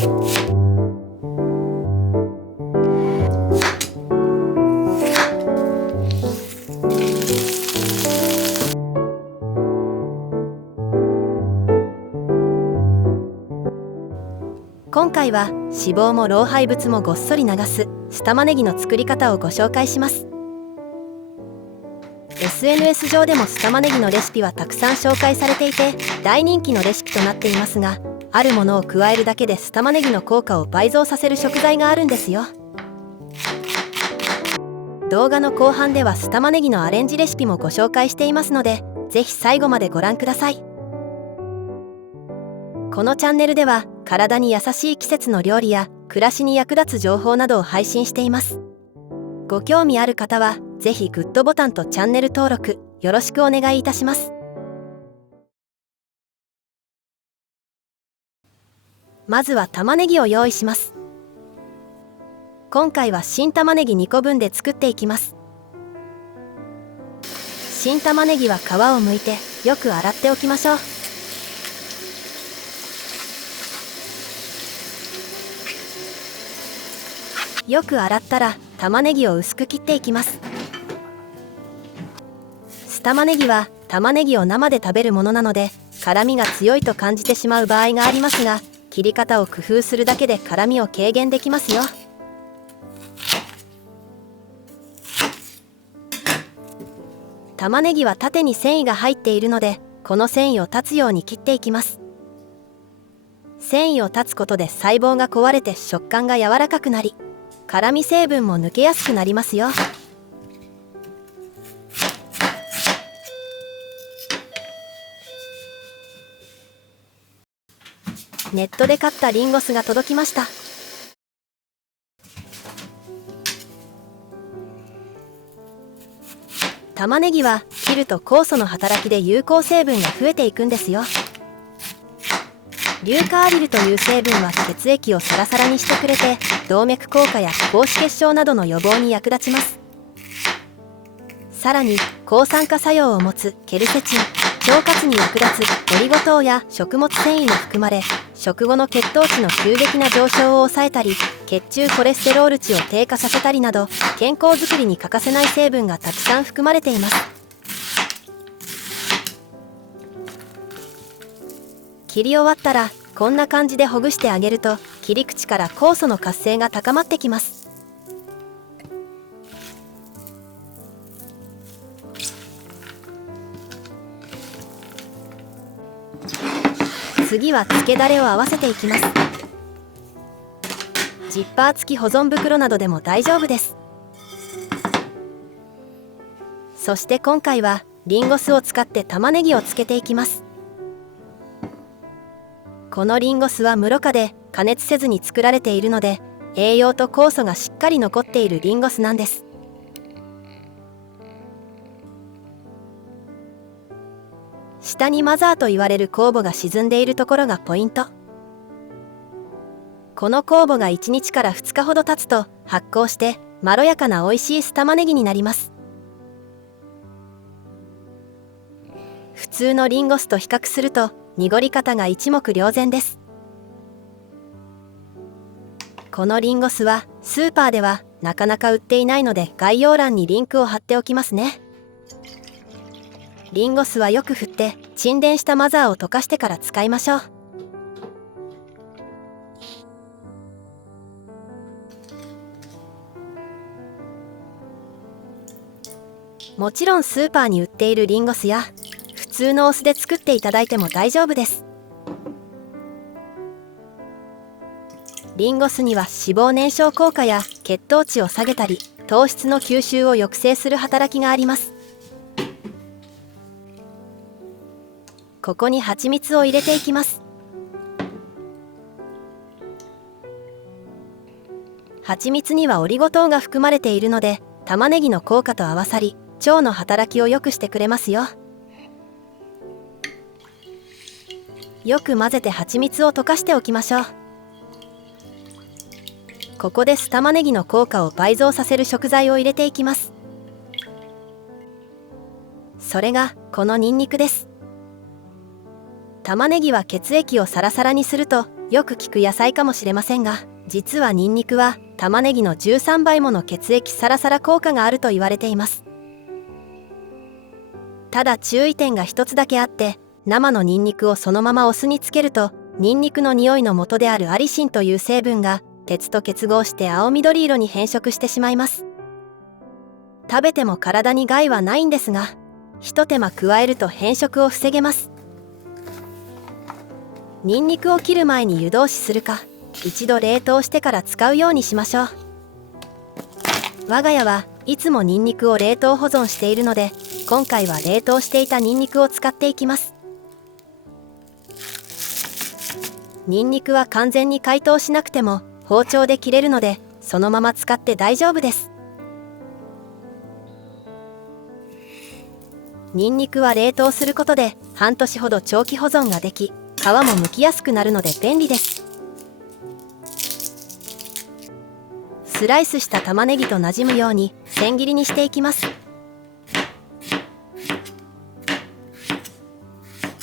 今回は脂肪も老廃物もごっそり流す酢玉ねぎの作り方をご紹介します。 SNS 上でも酢玉ねぎのレシピはたくさん紹介されていて大人気のレシピとなっていますが、あるものを加えるだけで酢玉ねぎの効果を倍増させる食材があるんですよ。動画の後半では酢玉ねぎのアレンジレシピもご紹介していますので、ぜひ最後までご覧ください。このチャンネルでは体に優しい季節の料理や暮らしに役立つ情報などを配信しています。ご興味ある方はぜひグッドボタンとチャンネル登録よろしくお願いいたします。まずは玉ねぎを用意します。今回は新玉ねぎ2個分で作っていきます。新玉ねぎは皮を剥いてよく洗っておきましょう。よく洗ったら玉ねぎを薄く切っていきます。酢玉ねぎは玉ねぎを生で食べるものなので辛みが強いと感じてしまう場合がありますが、切り方を工夫するだけで辛みを軽減できますよ。玉ねぎは縦に繊維が入っているのでこの繊維を断つように切っていきます。繊維を断つことで細胞が壊れて食感が柔らかくなり辛み成分も抜けやすくなりますよ。ネットで買ったリンゴ酢が届きました。玉ねぎは切ると酵素の働きで有効成分が増えていくんですよ。硫化アリルという成分は血液をサラサラにしてくれて動脈硬化や高脂血症などの予防に役立ちます。さらに抗酸化作用を持つケルセチン、腸活に役立つオリゴ糖や食物繊維も含まれ、食後の血糖値の急激な上昇を抑えたり血中コレステロール値を低下させたりなど健康づくりに欠かせない成分がたくさん含まれています。切り終わったらこんな感じでほぐしてあげると切り口から酵素の活性が高まってきます。次は漬けだれを合わせていきます。ジッパー付き保存袋などでも大丈夫です。そして今回はリンゴ酢を使って玉ねぎを漬けていきます。このリンゴ酢は無ろ過で加熱せずに作られているので栄養と酵素がしっかり残っているリンゴ酢なんです。下にマザーと言われる酵母が沈んでいるところがポイント。この酵母が1日から2日ほど経つと発酵してまろやかな美味しい酢玉ねぎになります。普通のリンゴ酢と比較すると濁り方が一目瞭然です。このリンゴ酢はスーパーではなかなか売っていないので概要欄にリンクを貼っておきますね。リンゴ酢はよく振って沈殿したマザーを溶かしてから使いましょう。もちろんスーパーに売っているリンゴ酢や普通のお酢で作っていただいても大丈夫です。リンゴ酢には脂肪燃焼効果や血糖値を下げたり糖質の吸収を抑制する働きがあります。ここに蜂蜜を入れていきます。蜂蜜にはオリゴ糖が含まれているので玉ねぎの効果と合わさり腸の働きを良くしてくれますよ。よく混ぜて蜂蜜を溶かしておきましょう。ここで酢玉ねぎの効果を倍増させる食材を入れていきます。それがこのニンニクです。玉ねぎは血液をサラサラにするとよく聞く野菜かもしれませんが、実はニンニクは玉ねぎの13倍もの血液サラサラ効果があると言われています。ただ注意点が一つだけあって、生のニンニクをそのままお酢につけると、ニンニクの匂いの元であるアリシンという成分が鉄と結合して青緑色に変色してしまいます。食べても体に害はないんですが、一手間加えると変色を防げます。ニンニクを切る前に湯通しするか、一度冷凍してから使うようにしましょう。我が家はいつもニンニクを冷凍保存しているので、今回は冷凍していたニンニクを使っていきます。ニンニクは完全に解凍しなくても包丁で切れるので、そのまま使って大丈夫です。ニンニクは冷凍することで半年ほど長期保存ができ、皮も剥きやすくなるので便利です。スライスした玉ねぎとなじむように千切りにしていきます。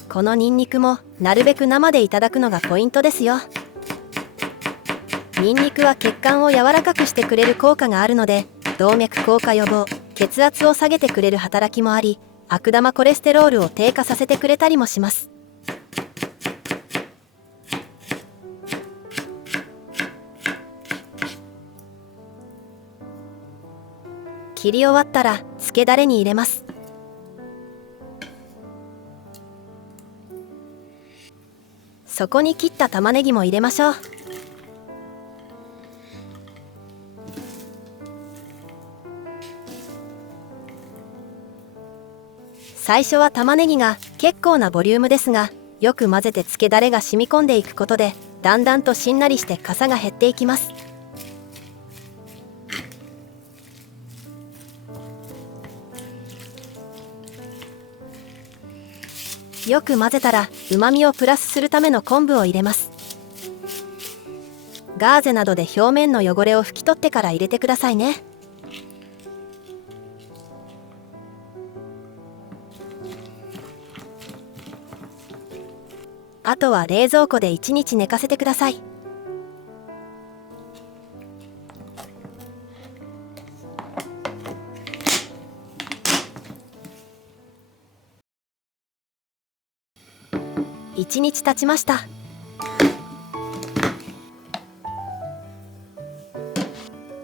このニンニクもなるべく生でいただくのがポイントですよ。ニンニクは血管を柔らかくしてくれる効果があるので、動脈硬化予防、血圧を下げてくれる働きもあり、悪玉コレステロールを低下させてくれたりもします。切り終わったら漬けだれに入れます。そこに切った玉ねぎも入れましょう。最初は玉ねぎが結構なボリュームですが、よく混ぜて漬けだれが染み込んでいくことで、だんだんとしんなりしてかさが減っていきます。よく混ぜたら旨味をプラスするための昆布を入れます。ガーゼなどで表面の汚れを拭き取ってから入れてくださいね。あとは冷蔵庫で1日寝かせてください。1日経ちました。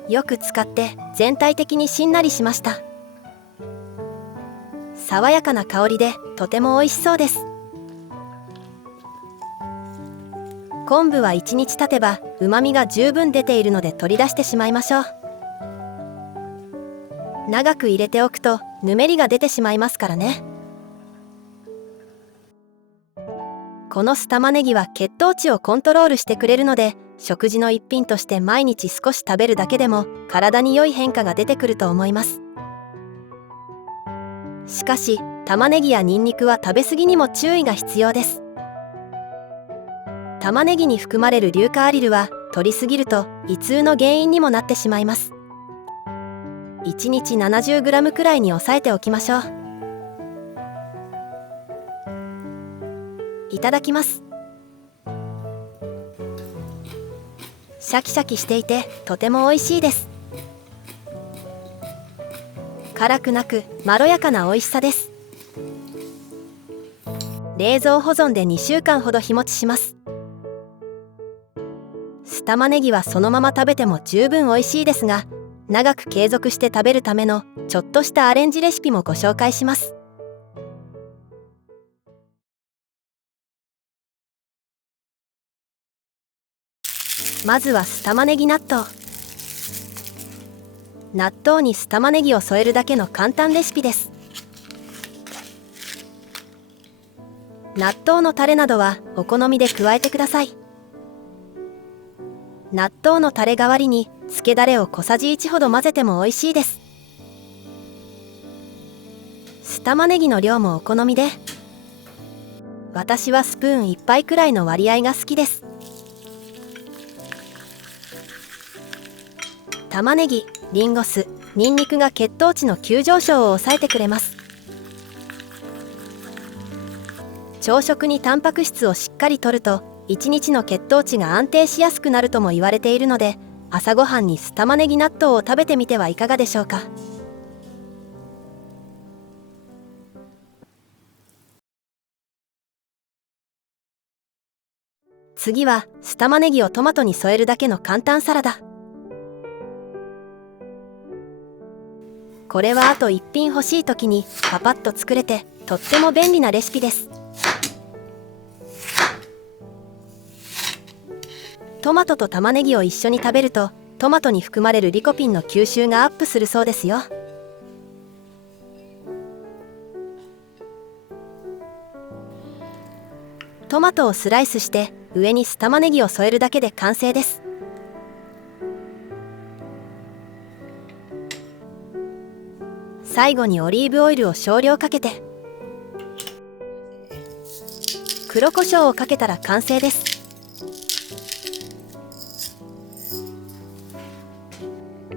よく使って全体的にしんなりしました。爽やかな香りでとても美味しそうです。昆布は1日経てば旨味が十分出ているので取り出してしまいましょう。長く入れておくとぬめりが出てしまいますからね。この酢玉ねぎは血糖値をコントロールしてくれるので、食事の一品として毎日少し食べるだけでも体に良い変化が出てくると思います。しかし玉ねぎやニンニクは食べ過ぎにも注意が必要です。玉ねぎに含まれる硫化アリルは摂りすぎると胃痛の原因にもなってしまいます。1日 70g くらいに抑えておきましょう。いただきます。シャキシャキしていてとても美味しいです。辛くなくまろやかな美味しさです。冷蔵保存で2週間ほど日持ちします。酢玉ねぎはそのまま食べても十分美味しいですが、長く継続して食べるためのちょっとしたアレンジレシピもご紹介します。まずは酢玉ねぎ納豆。納豆に酢玉ねぎを添えるだけの簡単レシピです。納豆のタレなどはお好みで加えてください。納豆のタレ代わりに漬けだれを小さじ1ほど混ぜても美味しいです。酢玉ねぎの量もお好みで、私はスプーン1杯くらいの割合が好きです。玉ねぎ、リンゴ酢、ニンニクが血糖値の急上昇を抑えてくれます。朝食にタンパク質をしっかりとると1日の血糖値が安定しやすくなるとも言われているので、朝ごはんに酢玉ねぎ納豆を食べてみてはいかがでしょうか。次は酢玉ねぎをトマトに添えるだけの簡単サラダ。これはあと1品欲しい時にパパッと作れてとっても便利なレシピです。トマトと玉ねぎを一緒に食べるとトマトに含まれるリコピンの吸収がアップするそうですよ。トマトをスライスして上に酢玉ねぎを添えるだけで完成です。最後にオリーブオイルを少量かけて黒胡椒をかけたら完成です。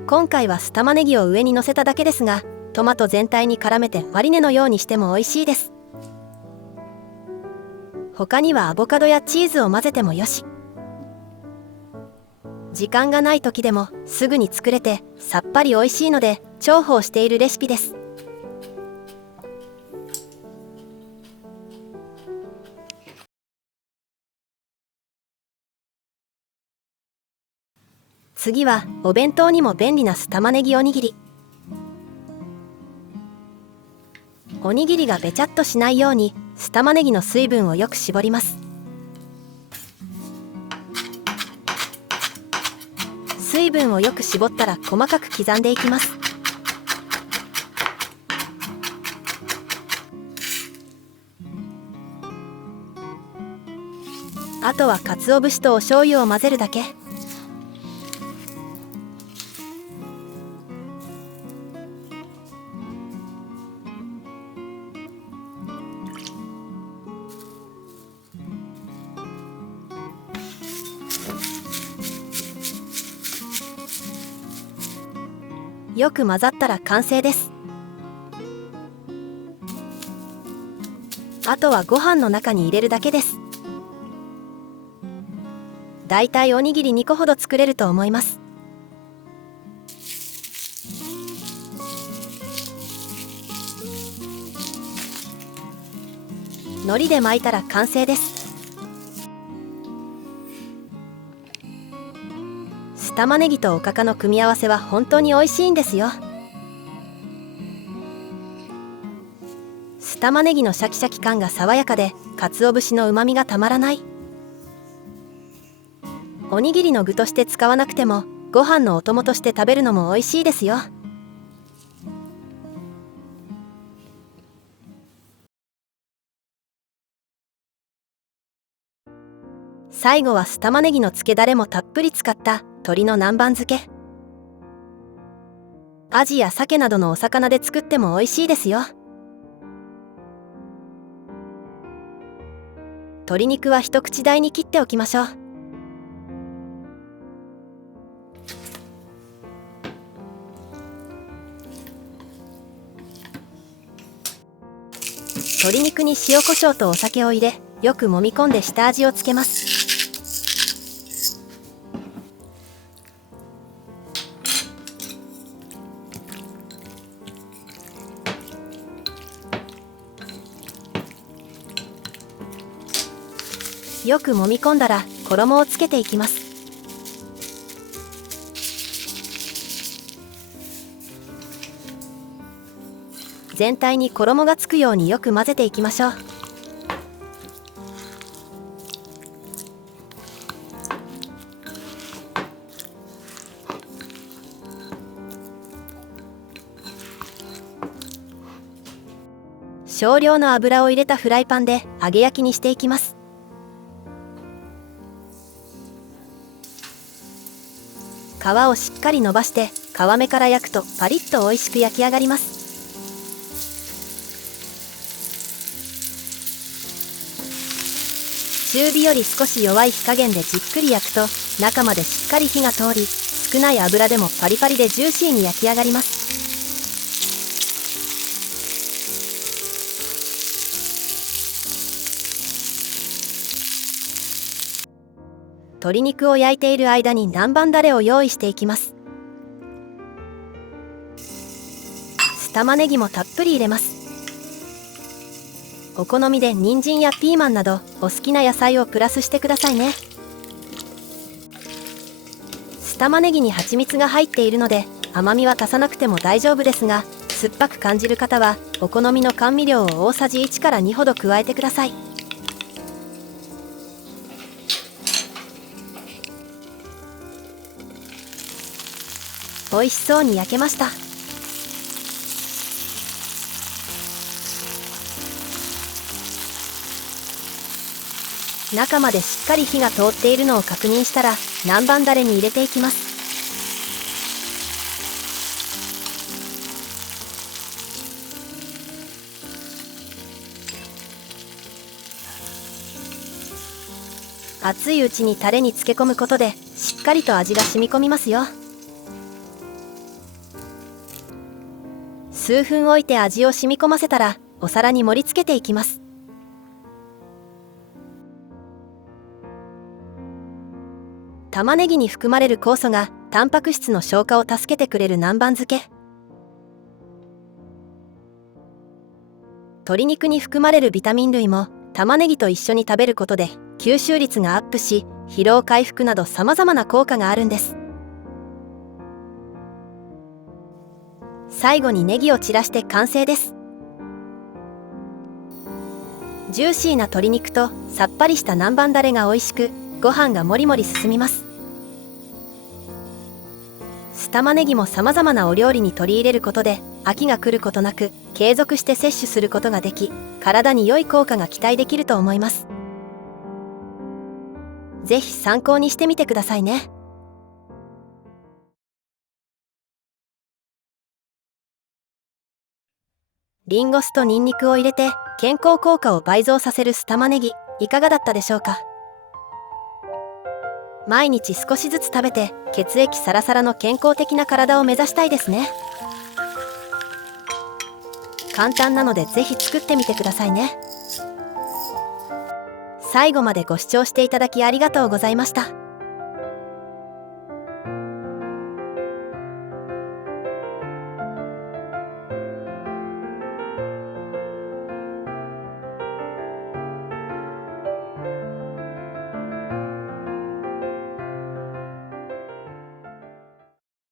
今回は酢玉ねぎを上に乗せただけですが、トマト全体に絡めてマリネのようにしても美味しいです。他にはアボカドやチーズを混ぜてもよし。時間がない時でもすぐに作れてさっぱり美味しいので重宝しているレシピです。次はお弁当にも便利な酢玉ねぎおにぎり。おにぎりがべちゃっとしないように酢玉ねぎの水分をよく絞ります。水分をよく絞ったら細かく刻んでいきます。あとは鰹節とお醤油を混ぜるだけ。よく混ざったら完成です。あとはご飯の中に入れるだけです。だいたいおにぎり2個ほど作れると思います。海苔で巻いたら完成です。酢玉ねぎとおかかの組み合わせは本当に美味しいんですよ。酢玉ねぎのシャキシャキ感が爽やかで、鰹節の旨味がたまらない。おにぎりの具として使わなくてもご飯のお供として食べるのも美味しいですよ。最後は酢玉ねぎの漬けだれもたっぷり使った鶏の南蛮漬け。アジや鮭などのお魚で作っても美味しいですよ。鶏肉は一口大に切っておきましょう。鶏肉に塩コショウとお酒を入れ、よく揉み込んで下味をつけます。よく揉み込んだら衣をつけていきます。全体に衣がつくようによく混ぜていきましょう。少量の油を入れたフライパンで揚げ焼きにしていきます。皮をしっかり伸ばして皮目から焼くとパリッと美味しく焼き上がります。中火より少し弱い火加減でじっくり焼くと中までしっかり火が通り、少ない油でもパリパリでジューシーに焼き上がります。鶏肉を焼いている間に南蛮だれを用意していきます。酢玉ねぎもたっぷり入れます。お好みで人参やピーマンなどお好きな野菜をプラスしてくださいね。酢玉ねぎに蜂蜜が入っているので甘みは足さなくても大丈夫ですが、酸っぱく感じる方はお好みの甘味料を大さじ1から2ほど加えてください。美味しそうに焼けました。中までしっかり火が通っているのを確認したら南蛮だれに入れていきます。熱いうちにタレに漬け込むことでしっかりと味が染み込みますよ。数分置いて味を染み込ませたらお皿に盛り付けていきます。玉ねぎに含まれる酵素がタンパク質の消化を助けてくれる南蛮漬け。鶏肉に含まれるビタミン類も玉ねぎと一緒に食べることで吸収率がアップし、疲労回復など様々な効果があるんです。最後にネギを散らして完成です。ジューシーな鶏肉とさっぱりした南蛮だれが美味しく、ご飯がもりもり進みます。酢玉ねぎも様々なお料理に取り入れることで飽きが来ることなく継続して摂取することができ、体に良い効果が期待できると思います。ぜひ参考にしてみてくださいね。リンゴ酢とニンニクを入れて健康効果を倍増させる酢玉ねぎ、いかがだったでしょうか。毎日少しずつ食べて血液サラサラの健康的な体を目指したいですね。簡単なのでぜひ作ってみてくださいね。最後までご視聴していただきありがとうございました。